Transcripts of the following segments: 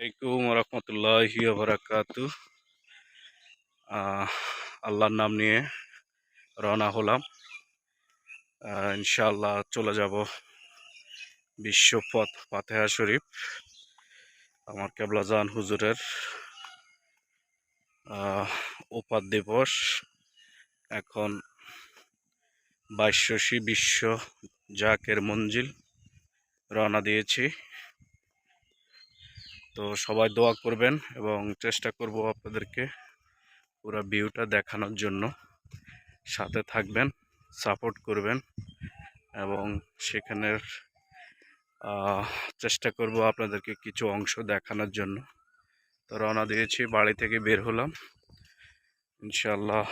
আলাইকুম রহমতুল্লাহি বারাকাতু আল্লাহর নাম নিয়ে রওনা হলাম। ইনশাআল্লাহ চলে যাব বিশ্বপথ ফাতেহা শরীফ, আমার কেবলাজান হুজুরের উপাদ দিবস। এখন বাইশশী বিশ্ব জাকের মঞ্জিল রওনা দিয়েছি। তো সবাই দোয়া করবেন এবং চেষ্টা করব আপনাদেরকে পুরো ভিউটা দেখানোর জন্য। সাথে থাকবেন, সাপোর্ট করবেন এবং সেখানের চেষ্টা করব আপনাদেরকে কিছু অংশ দেখানোর জন্য। তো রওনা দিয়েছি, বাড়ি থেকে বের হলাম। ইনশাল্লাহ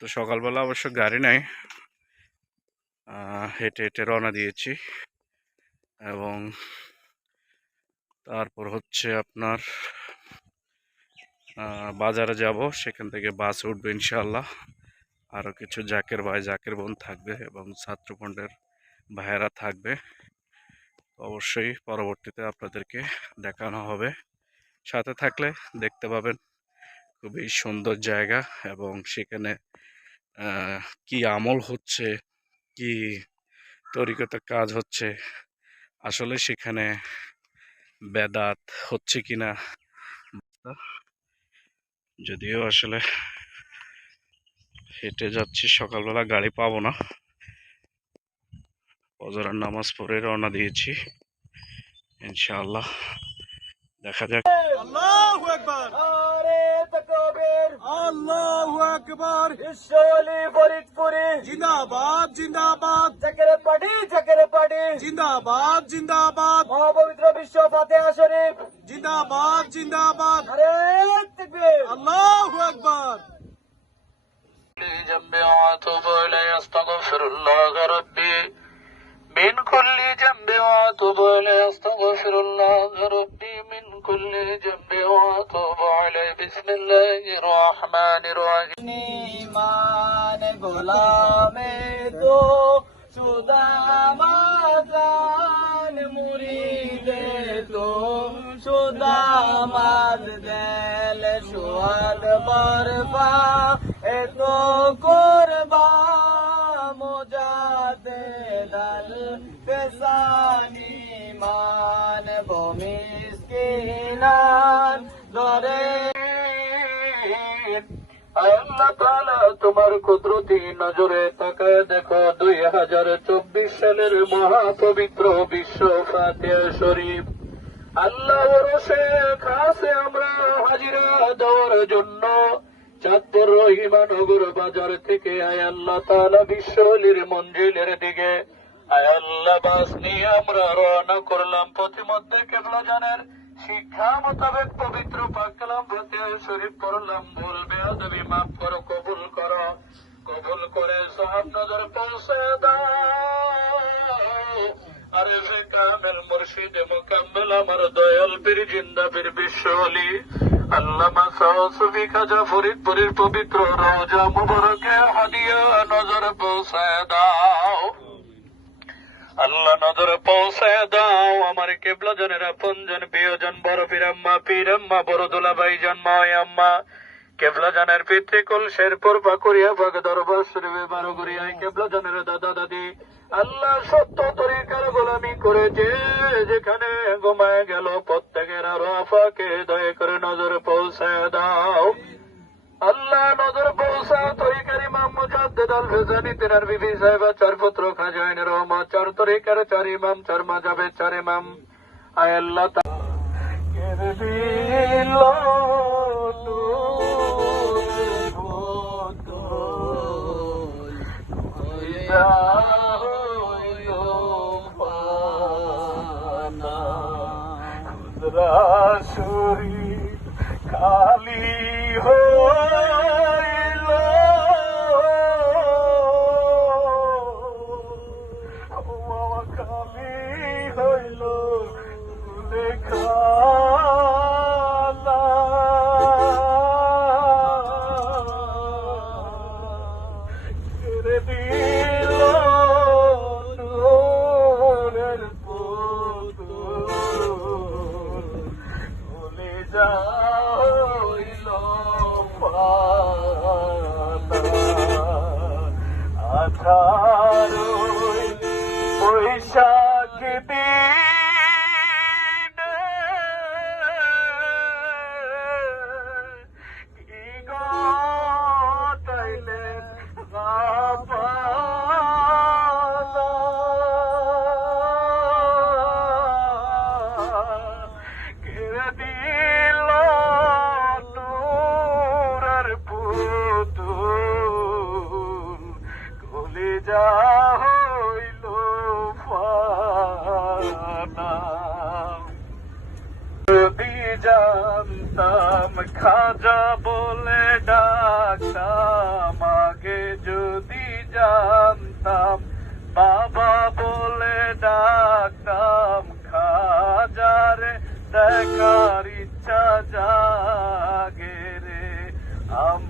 তো সকালবেলা অবশ্য গাড়ি নাই। হেঁটে হেঁটে রওনা দিয়েছি এবং তারপর হচ্ছে আপনার বাজারে যাব, সেখান থেকে বাস উঠবে ইনশাল্লাহ আরও কিছু জাকের ভাই, জাকের বোন থাকবে এবং ছাত্রফন্ডের ভাইয়েরা থাকবে। অবশ্যই পরবর্তীতে আপনাদেরকে দেখানো হবে। সাথে থাকলে দেখতে পাবেন খুবই সুন্দর জায়গা এবং সেখানে কি আমল হচ্ছে, কি তরিকত কাজ হচ্ছে। আসলে সেখানে বেদাত হচ্ছে কিনা? যদিও আসলে হেঁটে যাচ্ছি, সকালবেলা গাড়ি পাবো না। অজরার নামাজ পড়ে রওনা দিয়েছি। ইনশাআল্লাহ। দেখা যাক। আরে তকবীর আল্লাহু আকবার ঈশ্বরী ফরিদপুরি জিন্দাবাদ জিন্দাবাদ চকরে পাটি চকরে পাটি জিন্দাবাদ জিন্দাবাদ মহাপবিত্র বিশ্ব ফাতিহা শরীফ জিন্দাবাদ জিন্দাবাদ আরে তকবীর আল্লাহু আকবার جنب واتوب اليه استغفر الله ربي من كل جنب واتوب عليه أستغفر الله ربي من كل جنب واتوب عليه بسم الله الرحمن الرحيم. مان غلام تو سداما جان مريد تو سداما دل شوال برفا اتو قربان মোজাতে দল পেসানি মান বমিসকিনান দরে আল্লাহ তোমার কুদরতি নজরে তাকায় দেখো দুই হাজার চব্বিশ সালের মহাপবিত্র বিশ্ব ফাতিহা শরীফ আল্লাহ রসে খাসে আমরা হাজিরা দেওয়ার জন্য চাঁদপুর রহিমানগর বাজার থেকে আয় আল্লাহ তাআলা বিশ্বলির মঞ্জিলের দিকে। আয় আল্লাহ বাস নিয়ে আমরা রওনা করলাম প্রতিমধ্যে কেবলা জানের শিক্ষা মোতাবেক পবিত্র পাকলাম ফাতিহা শরীফ পড়লাম ভুল বেয়াদবি, মাফ করো, কবুল করো। কবুল করে সাহাব নজর পৌঁছে দাও। আরে সে কামেল মুর্শিদ মুকাম্মেল আমার দয়াল পীর, জিন্দা পীর বিশ্বলি আল্লামা সাহসুফি খাজা ফরিদপুরের পবিত্র রওজা মুবারকে হাদিয়া নজর পৌঁছে দাও। আল্লাহ নজরে পৌঁছে দাও। আমার কেবলা জনের আপনজন প্রিয়জন বড় পীরাম্মা পীরাম্মা বড় দুলা ভাই জন্মায় আম্মা। কেবলা জানের পিতৃকুল শেরপুর পাকুরিয়া বাগ দরবার শরীফে বারো গুড়িয়ায় কেবলা জানের দাদা দাদি। আল্লাহ সত্য তরিকার গোলামি করে যে যেখানে ঘুমায় গেল, প্রত্যেকের আরও আফাকে দয়া করে নজরে পৌঁছে দাও। আল্লাহ নজর পৌঁছা তরিকার ইমাম মুজাদ্দিদ ফিজানি তিনার বিবি সাহেবা চার পুত্র খাজাইন রহমত চার তরিকার চার ইমাম, চার মাজাবে চার ইমাম। আয় আল্লাহ তা- খালি হইল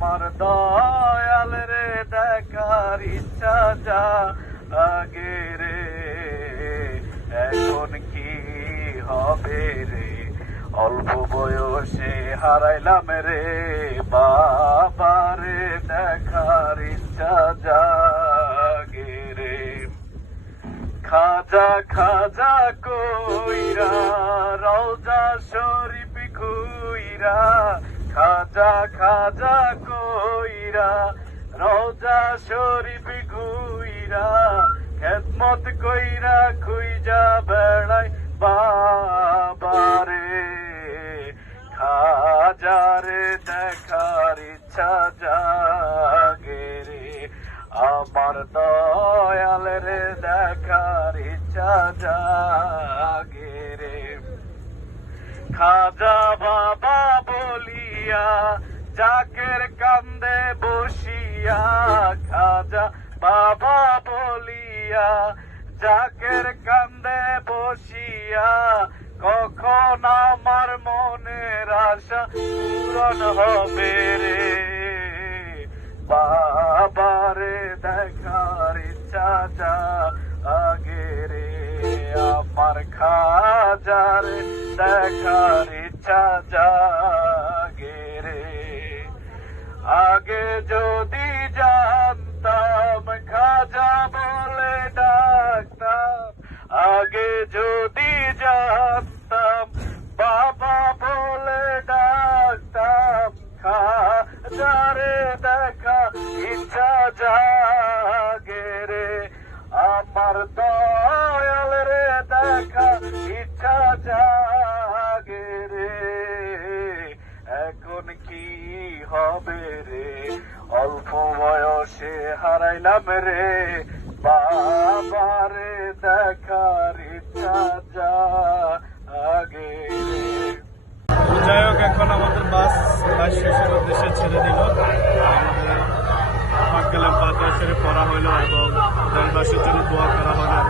আমার দয়াল রে, দেখার ইচ্ছা জাগে রে। এখন কি হবে রে? অল্প বয়সে হারাইলাম রে। বাবা রে দেখার ইচ্ছা জাগে রে। খাজা খাজা কইরা, রওজা শরীফ খুইরা খাজা খাজা কইরা রওজা শরীফ ঘুইরা খেদমত কইরা খুইজা বেড়াই বাবারে। খাজারে দেখার ইচ্ছা জাগে রে, আমার দয়াল রে দেখার ইচ্ছা জাগে রে। খাজা বাবা বলিয়া জাকের কান্দে বসিয়া, খাজা বাবা বলিয়া, জাকের কান্দে বসিয়া, কখন আমার মনের আশা পূরণ হবে রে? বাবারে দেখার ইচ্ছা যা আগে রে, আমার খাজার দেখার ইচ্ছা রে আগে যদি হারাইলাম রে বাবারে দেখার আগে যাই হোক, এখন আমাদের বাস বাস শেষের উদ্দেশ্যে ছেড়ে দিল। আমাদের পাকগালাম পাতা বছরে পড়া হইল এবং দেশবাসীর জন্য দোয়া করা হলো।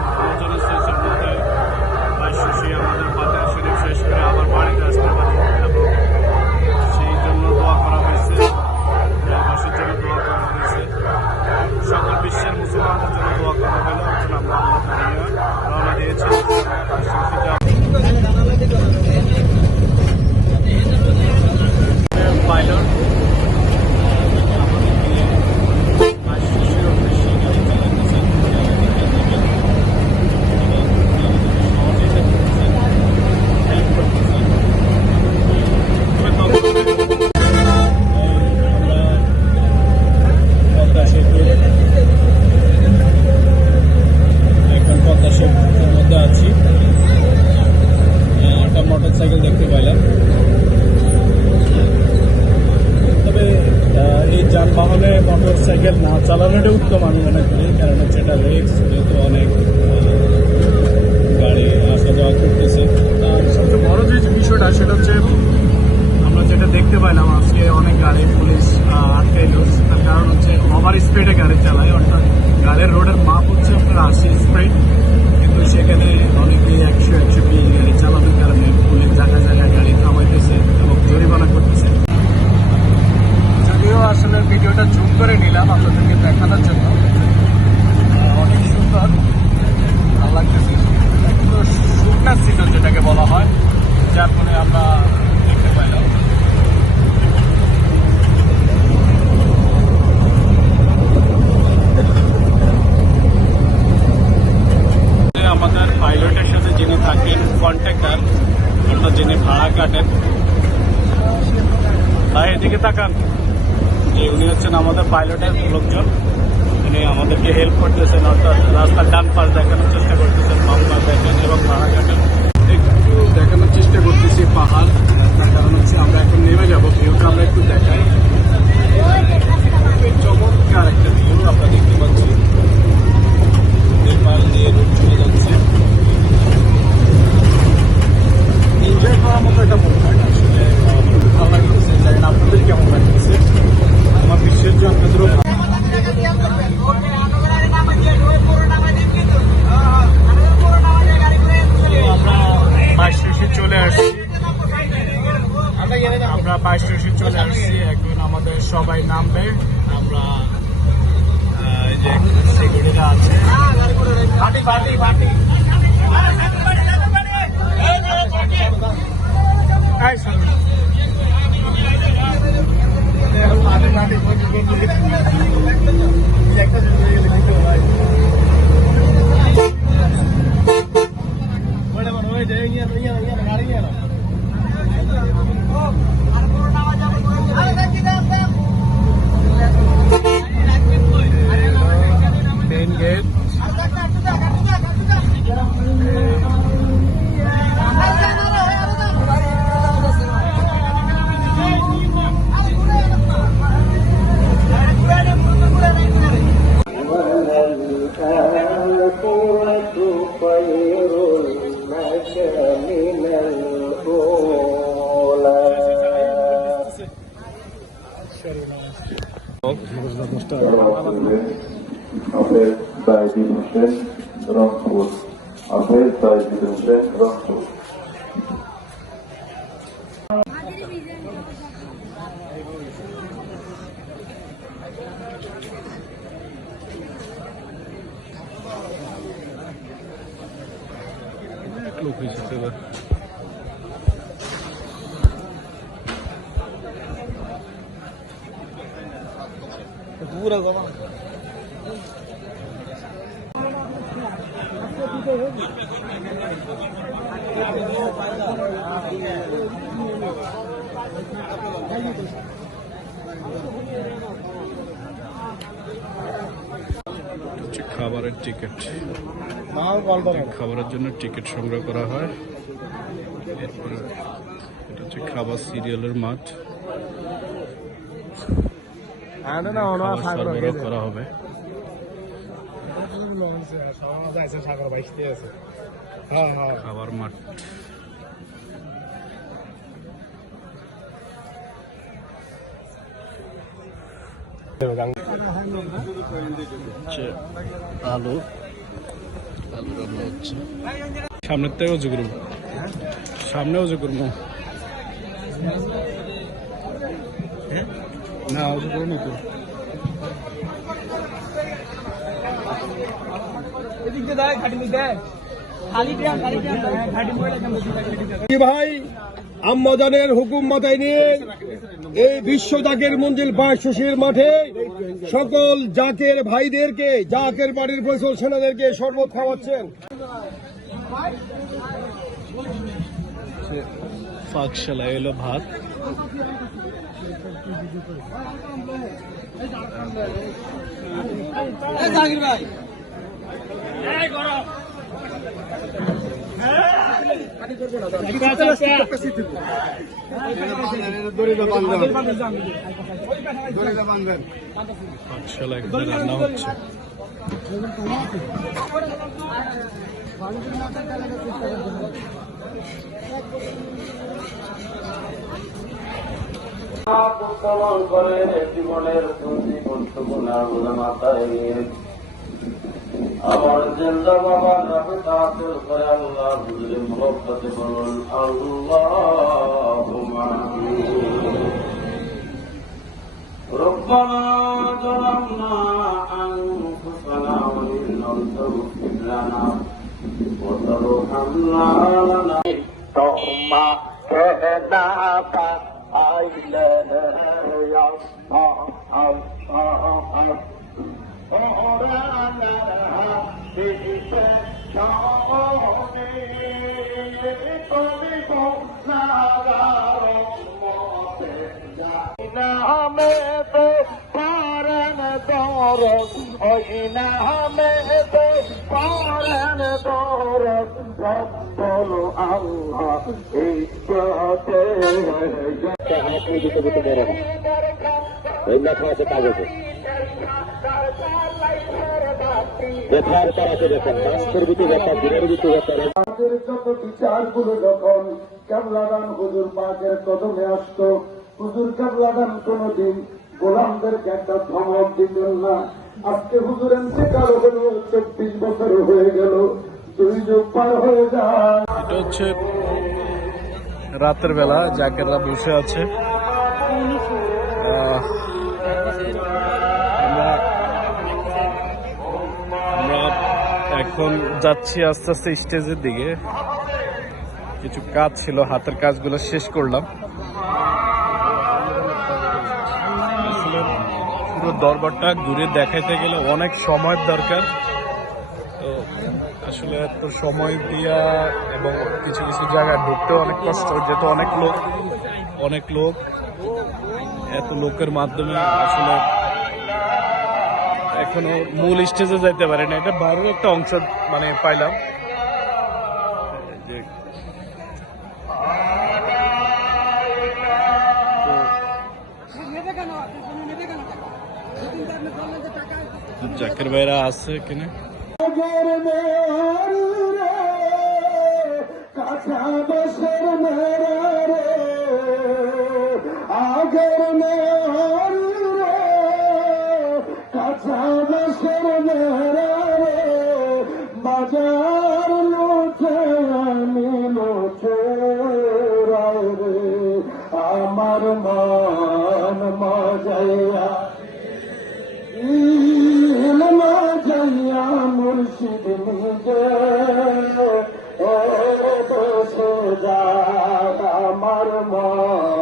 грам труд, апрель та 1. খাবারের জন্য টিকিট সংগ্রহ করা হয় এরপরে এটা হচ্ছে খাবার সিরিয়ালের মাঠ। সরবরাহ করা হবে। খাবার মাঠ। হচ্ছে আলু। হচ্ছে সামনের থেকে উজু করব সামনে উজু করব না উজু করব তো ভাই আম্মাজানের হুকুম মাথায় নিয়ে এই বিশ্ব জাকের মঞ্জিল বাসশীর মাঠে সকল জাকের ভাইদেরকে জাকের বাড়ির ফসল সেনাদেরকে শরবত খাওয়াচ্ছেন। ফাঁকশালা এলো ভাত। রান্না জীবনের প্রতি গুরুত্বপূর্ণ মাথায় আমার জেন্দা বাবার রাবে তাদের করে আল্লাহ হুজুরে মহব্বতে বলুন আল্লাহ ربنا ظلمنا أنفسنا وإن لم تغفر لنا وترحمنا لنا ثم না পাইলেন আল্লাহ নামে তো পারেন দর ওই নামে পারেন দর রব্বুল আল্লাহ ইজ্জতে ওই লেখা আছে কাগজে। লেখার পর আছে দেখেন বাস্তর ভিতরে ব্যাপার দিনের ভিতরে ব্যাপার। আমাদের যত বিচারগুলো যখন কাবলাদান হুজুর পাকের কদমে আসতো হুজুর কাবলাদান কোনদিন গোলামদেরকে একটা ধমক দিতেন না। আজকে হুজুর এনতেকাল হলো চব্বিশ বছর হয়ে গেল দুই যুগ পার হয়ে যায়। এটা হচ্ছে রাতের বেলা জাকেররা বসে আছে। এখন যাচ্ছি আস্তে আস্তে স্টেজের দিকে। কিছু কাজ ছিল, হাতের কাজগুলো শেষ করলাম। পুরো দরবারটা ঘুরে দেখাইতে গেলে অনেক সময়ের দরকার। তো আসলে এত সময় দিয়া এবং কিছু কিছু জায়গায় ঢুকতেও অনেক কষ্ট, যেহেতু অনেক লোক অনেক লোক। এত লোকের মাধ্যমে আসলে এখনও মূল স্টেজে যাইতে পারে না এটা বাইরের একটা অংশ মানে পাইলাম। জাকের ভাইরা আছে কিনা? কাঁচা বসের বসে যা আমার মন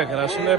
জায়গার। আসলে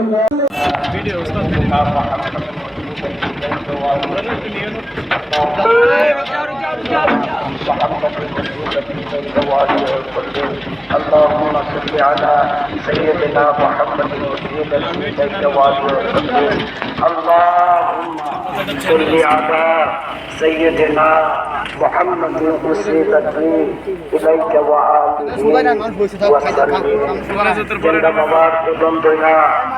فيديو استاذ اللهم صل على سيدنا محمد وسيد الهدى اللهم صل على سيدنا محمد وسيد إليك وآله وسلم جل مبارك بندنا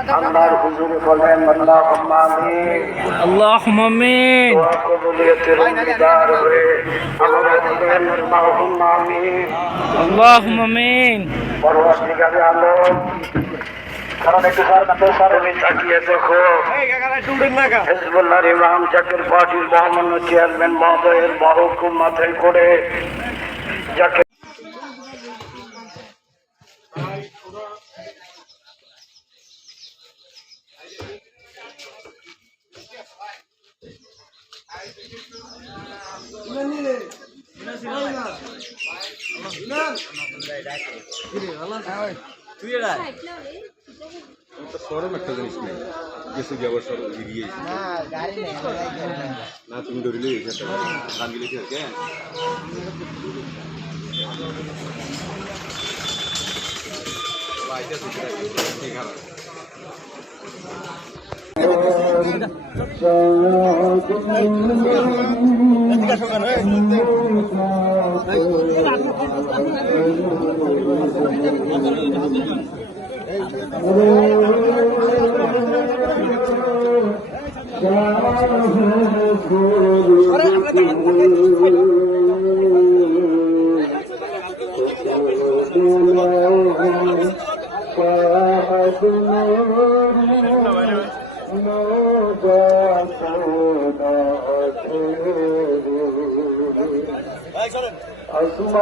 আল্লাহর হুজুরে বলেন আল্লাহুম্মা আমিন। আল্লাহুম্মা আমিন। আল্লাহুম্মা আমিন। পরবর্তীকালে আলো। কারণ একটু পার্টির মহামান্য চেয়ারম্যান মহোদয়ের বাহক মাথায় করে যাকে সরম একটা জিনিস নেই গেছে গিয়ে আবার সরম গিয়ে না তুমি ধরিলে গান গিলে কি হয় ঠিক আছে असम